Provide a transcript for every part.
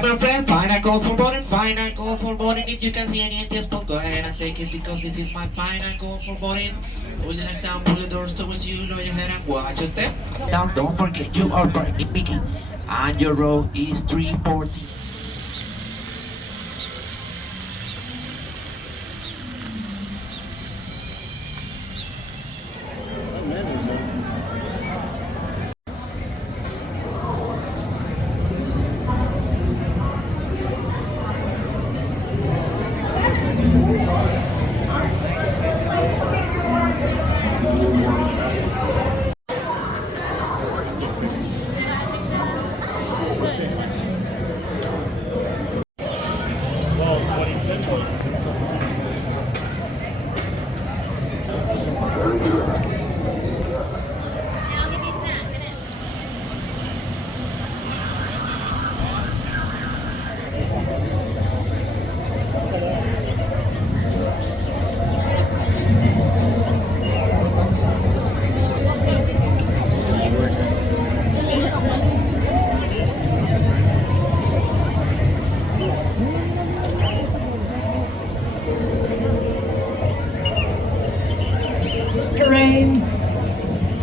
Right, my friend, final call for boarding, final call for boarding. If you can see any empty spots, go ahead and take it because this is my final call for boarding. Will you next time pull the doors towards you, lower your head and watch your step. Now, don't forget you are parking Mickey, and your row is 314.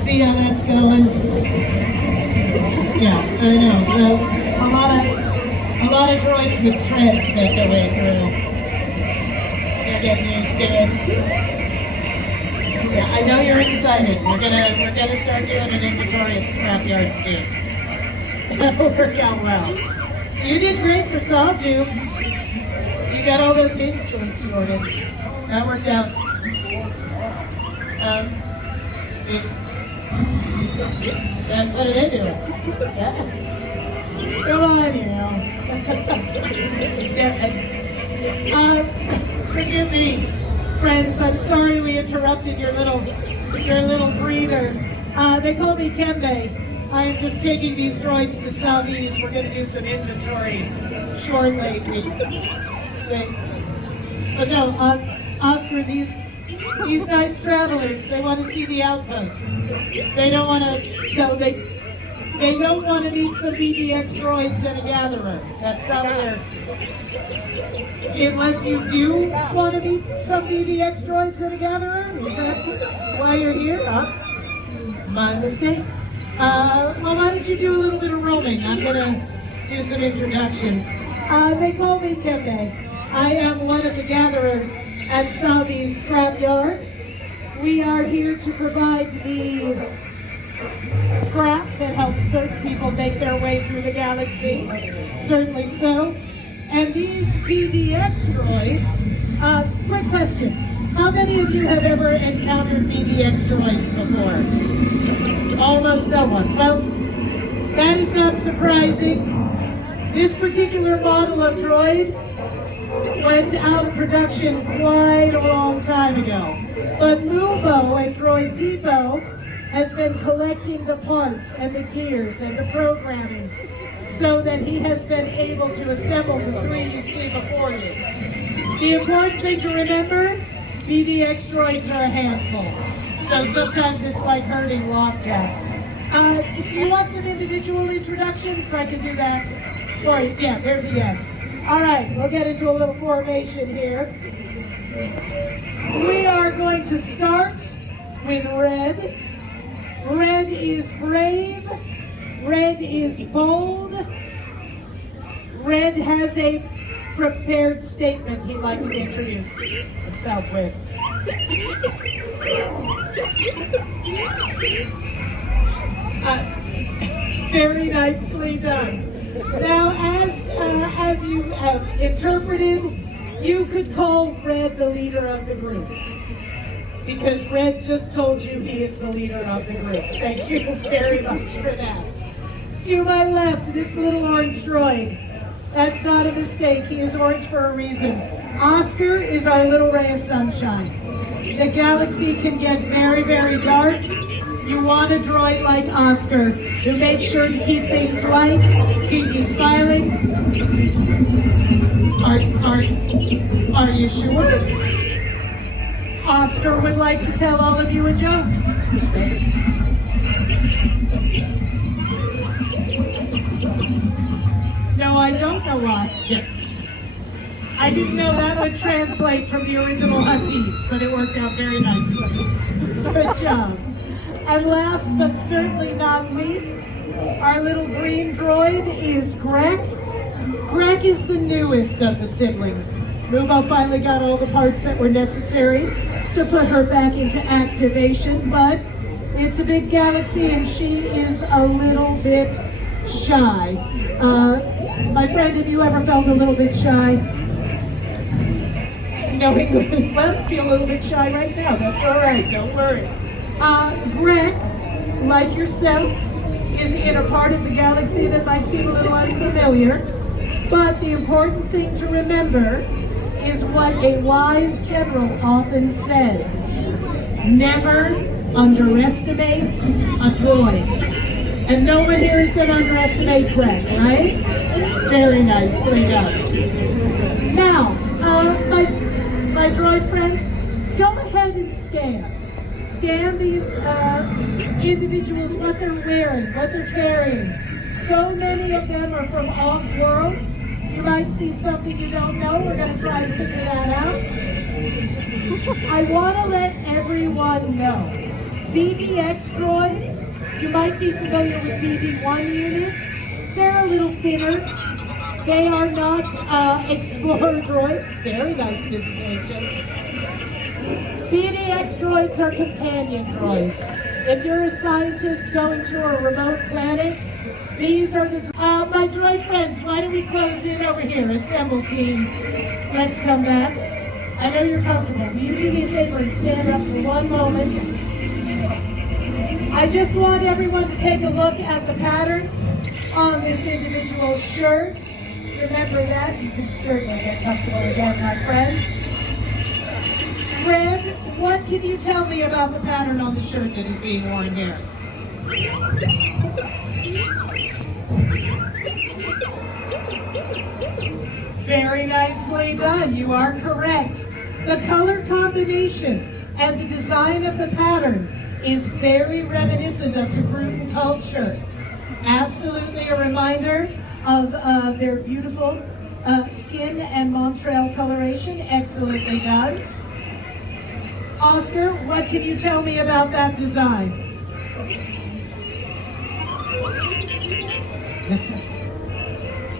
See how that's going? Yeah, I know. A lot of droids with treads make their way through. They're getting used to it. Yeah, I know you're excited. We're gonna start doing an inventory at Scrapyard soon. That'll work out well. You did great for Sawtooth. You got all those hinge joints sorted. That worked out. That's what they do. Yeah. Come on, you know. Forgive me, friends. I'm sorry we interrupted your little breather. They call me Kembe. I am just taking these droids to Southeast. We're going to do some inventory shortly. But no, Oscar, these nice travelers, they want to see the outpost. They don't want to, no, they don't want to meet some BDX droids and a gatherer. That's not what they're, unless you do want to meet some BDX droids and a gatherer. Is that why you're here? My mistake. Well, why don't you do a little bit of roaming? I'm going to do some introductions. They call me Kembe. I am one of the gatherers at Southeast Scrapyard. We are here to provide the scrap that helps certain people make their way through the galaxy. Certainly so. And these BDX droids, quick question. How many of you have ever encountered BDX droids before? Almost no one. Well, that is not surprising. This particular model of droid went out of production quite a long time ago. But Lubo at Droid Depot has been collecting the parts and the gears and the programming so that he has been able to assemble the three you see before you. The important thing to remember, BDX droids are a handful. So sometimes it's like herding loft cats. Do you want some individual introductions? I can do that for you. Yeah, there's a yes. All right, we'll get into a little formation here. We are going to start with red. Red is brave. Red is bold. Red has a prepared statement he likes to introduce himself with. Very nicely done. Now, as you have interpreted, you could call Red the leader of the group. Because Red just told you he is the leader of the group. Thank you very much for that. To my left, this little orange droid. That's not a mistake. He is orange for a reason. Oscar is our little ray of sunshine. The galaxy can get very, very dark. You want a droid like Oscar who makes sure to keep things light, keep you smiling. Are you sure? Oscar would like to tell all of you a joke. No, I don't know why. Yeah. I didn't know that would translate from the original Huttese, but it worked out very nicely. Good job. And last but certainly not least, our little green droid is Greg. Greg is the newest of the siblings. Mubo finally got all the parts that were necessary to put her back into activation, but it's a big galaxy and she is a little bit shy. My friend, have you ever felt a little bit shy? No, well, feel a little bit shy right now. That's all right, don't worry. Greg, like yourself, is in a part of the galaxy that might seem a little unfamiliar, but the important thing to remember is what a wise general often says: never underestimate a droid. And no one here is going to underestimate Greg, right? Very nicely done. Now, my droid friends, go ahead and scan. Scan these individuals, what they're wearing, what they're carrying. So many of them are from off-world. You might see something you don't know. We're going to try and figure that out. I want to let everyone know, BDX Droids, you might be familiar with BD1 units. They're a little thinner. They are not Explorer Droids. Very nice presentation. BDX Droids are companion droids. If you're a scientist going to a remote planet, these are the... my droid friends, why don't we close in over here? Assemble team. Let's come back. I know you're comfortable. Will you do me a favor and stand up for one moment? I just want everyone to take a look at the pattern on this individual's shirt. Remember that. You can certainly get comfortable again, my friend. Red, what can you tell me about the pattern on the shirt that is being worn here? Very nicely done. You are correct. The color combination and the design of the pattern is very reminiscent of Togrutan culture. Absolutely a reminder of their beautiful skin and Montreal coloration. Excellently done. Oscar, what can you tell me about that design?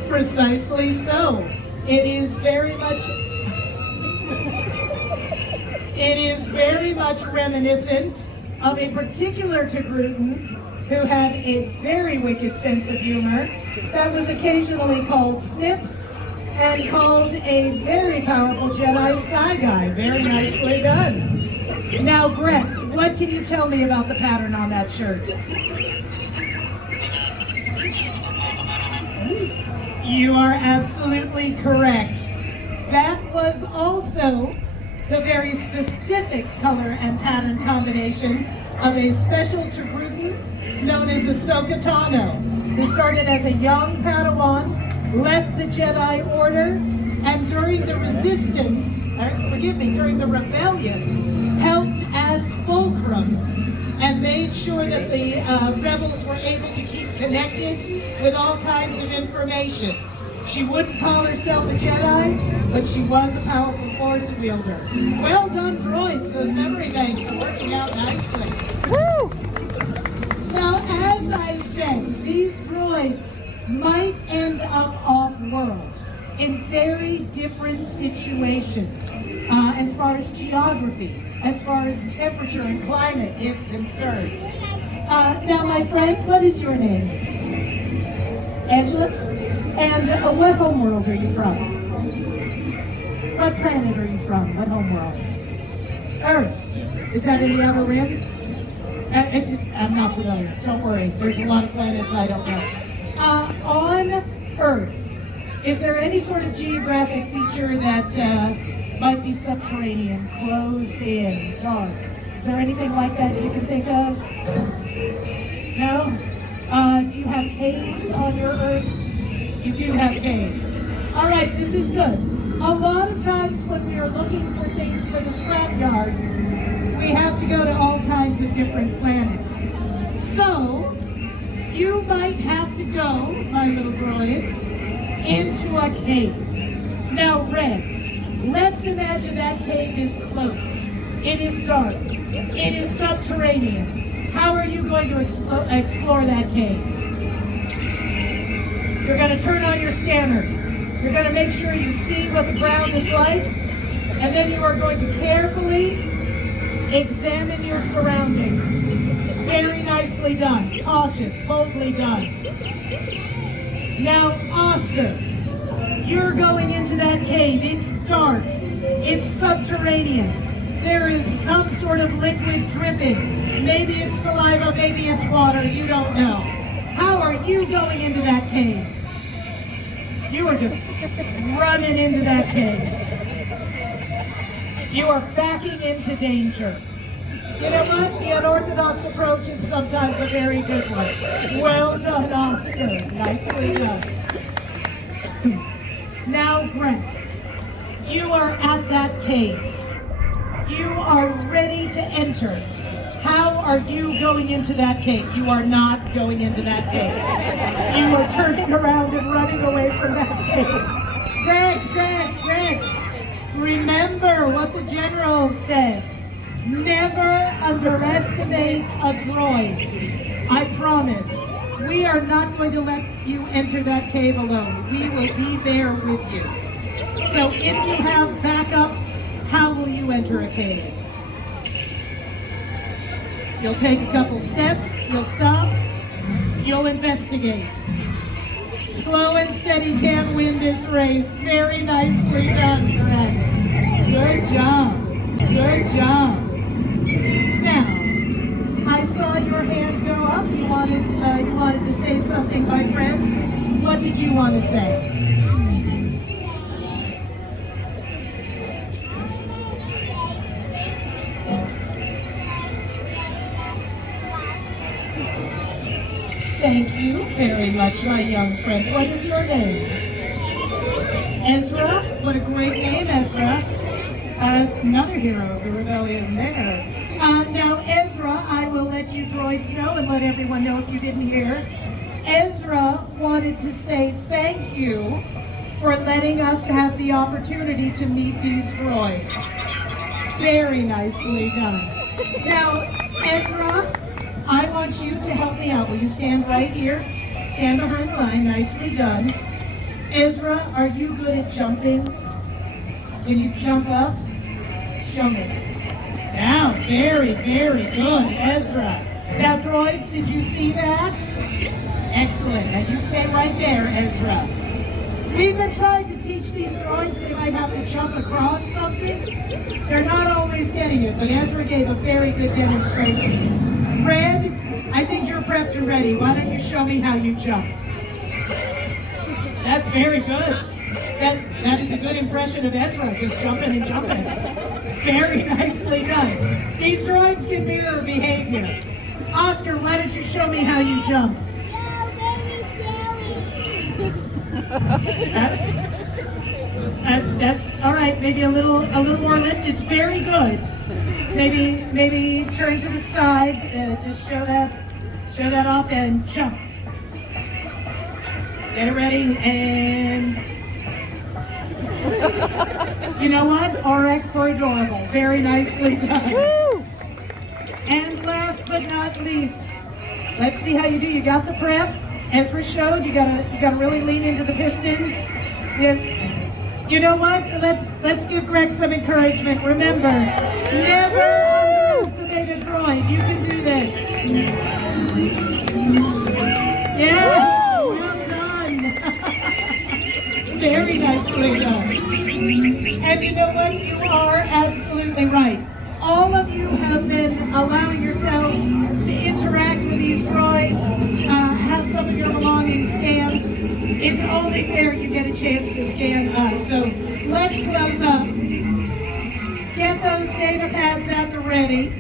Precisely so. It is very much reminiscent of a particular Togrutan who had a very wicked sense of humor that was occasionally called Snips and called a very powerful Jedi Sky Guy. Very nicely done. Now, Greg, what can you tell me about the pattern on that shirt? You are absolutely correct. That was also the very specific color and pattern combination of a special Togrutan known as Ahsoka Tano, who started as a young Padawan, left the Jedi Order, and during the during the Rebellion, helped as fulcrum and made sure that the rebels were able to keep connected with all kinds of information. She wouldn't call herself a Jedi, but she was a powerful force wielder. Well done, droids. Those memory banks are working out nicely. Woo! Now, as I said, these droids might end up off-world in very different situations as far as geography, as far as temperature and climate is concerned. Now, my friend, what is your name? Angela? And what homeworld are you from? What planet are you from? What homeworld? Earth. Is that in the Outer Rim? I'm not familiar. Don't worry. There's a lot of planets I don't know. On Earth, is there any sort of geographic feature that might be subterranean, closed in, dark? Is there anything like that you can think of? No? Do you have caves on your Earth? You do have caves. All right, this is good. A lot of times when we are looking for things for the scrapyard, we have to go to all kinds of different planets. So, you might have to go, my little droids, into a cave. Now, Red, let's imagine that cave is close. It is dark. It is subterranean. How are you going to explore that cave? You're going to turn on your scanner. You're going to make sure you see what the ground is like, and then you are going to carefully examine your surroundings. Very nicely done. Cautious, boldly done. Now, Oscar, you're going into that cave. It's dark. It's subterranean. There is some sort of liquid dripping. Maybe it's saliva, maybe it's water. You don't know. How are you going into that cave? You are just running into that cave. You are backing into danger. You know what? The unorthodox approach is sometimes a very good one. Well done, Oscar. Nicely done. Now, Brent, you are at that cave. You are ready to enter. How are you going into that cave? You are not going into that cave. You are turning around and running away from that cave. Greg, remember what the general says. Never underestimate a droid. I promise. We are not going to let you enter that cave alone. We will be there with you. So if you have backup, how will you enter a cave? You'll take a couple steps, you'll stop, you'll investigate. Slow and steady can't win this race. Very nicely done, Greg. Good job. Good job. Now, I saw your hand go up. You wanted to say something, my friend. What did you want to say? Thank you very much, my young friend. What is your name? Ezra? What a great name, Ezra. Another hero of the rebellion there. Now, Ezra, I will let you droids know and let everyone know if you didn't hear. Ezra wanted to say thank you for letting us have the opportunity to meet these droids. Very nicely done. Now, Ezra, I want you to help me out. Will you stand right here? Stand behind the line. Nicely done. Ezra, are you good at jumping? Can you jump up? Show me. Now, very, very good, Ezra. Now, droids, did you see that? Excellent. And you stay right there, Ezra. We've been trying to teach these droids they might have to jump across something. They're not always getting it, but Ezra gave a very good demonstration. Red, I think you're prepped and ready. Why don't you show me how you jump? That's very good. That is a good impression of Ezra, just jumping and jumping. Very nicely done. These droids can mirror behavior. Oscar, why don't you show me how you jump? All right, maybe a little more lift. It's very good. Maybe turn to the side. Just show that off and jump. Get it ready and. You know what? RX for adorable. Very nicely done. Woo! And last but not least, let's see how you do. You got the prep. Ezra showed you gotta really lean into the pistons. You know what? Let's give Greg some encouragement. Remember, never underestimate a droid. You can do this. Yeah. Well done. Very nicely done. And you know what? You are absolutely right. All of you have been allowing yourselves to interact with these droids, have some of your belongings scanned. It's only fair you get a chance to scan us. So let's close up. Get those data pads at the ready.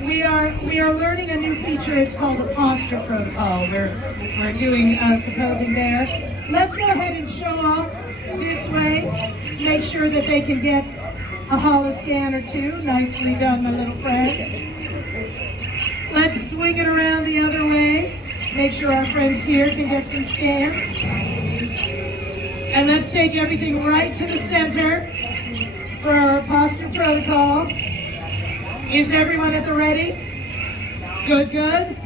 We are learning a new feature. It's called a posture protocol. We're doing some posing there. Let's go ahead and show off this way. Make sure that they can get a holo scan or two. Nicely done, my little friends. Let's swing it around the other way. Make sure our friends here can get some scans. And let's take everything right to the center for our posture protocol. Is everyone at the ready? Good, good.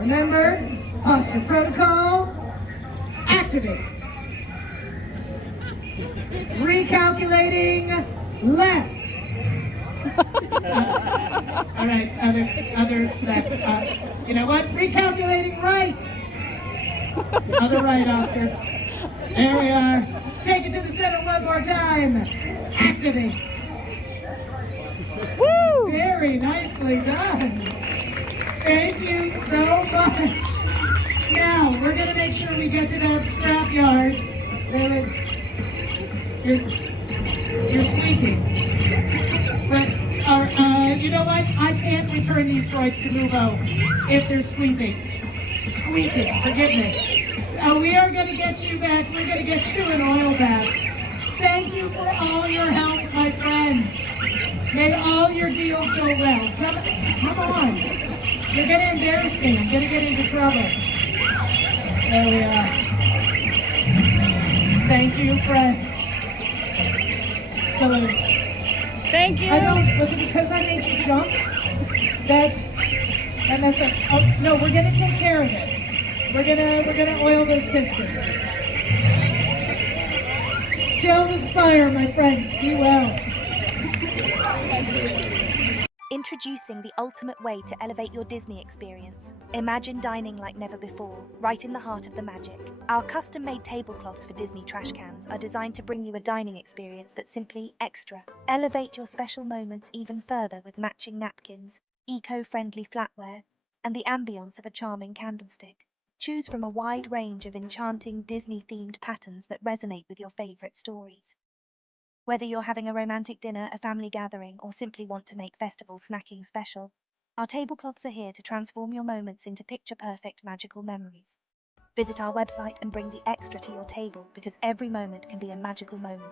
Remember, posture protocol, activate. Recalculating left. All right, other left. You know what? Recalculating right. Other right, Oscar. There we are. Take it to the center one more time. Activate. Woo! Very nicely done. Thank you so much. Now, we're going to make sure we get to that scrapyard. You're squeaking. But, you know what? I can't return these droids to Nuvo if they're squeaking. Forgive me. We are going to get you back. We're going to get you an oil bath. Thank you for all your help, my friends. May all your deals go well. Come on. You're going to embarrass me. I'm going to get into trouble. There we are. Thank you, friends. Salute. Thank you. I don't, was it because I made you jump? That messed up. Oh, no, we're going to take care of it. We're gonna oil those pistons. Till the spire, my friends. Be well. Introducing the ultimate way to elevate your Disney experience. Imagine dining like never before, right in the heart of the magic. Our custom-made tablecloths for Disney trash cans are designed to bring you a dining experience that's simply extra. Elevate your special moments even further with matching napkins, eco-friendly flatware, and the ambience of a charming candlestick. Choose from a wide range of enchanting Disney-themed patterns that resonate with your favorite stories. Whether you're having a romantic dinner, a family gathering, or simply want to make festival snacking special, our tablecloths are here to transform your moments into picture-perfect magical memories. Visit our website and bring the extra to your table because every moment can be a magical moment.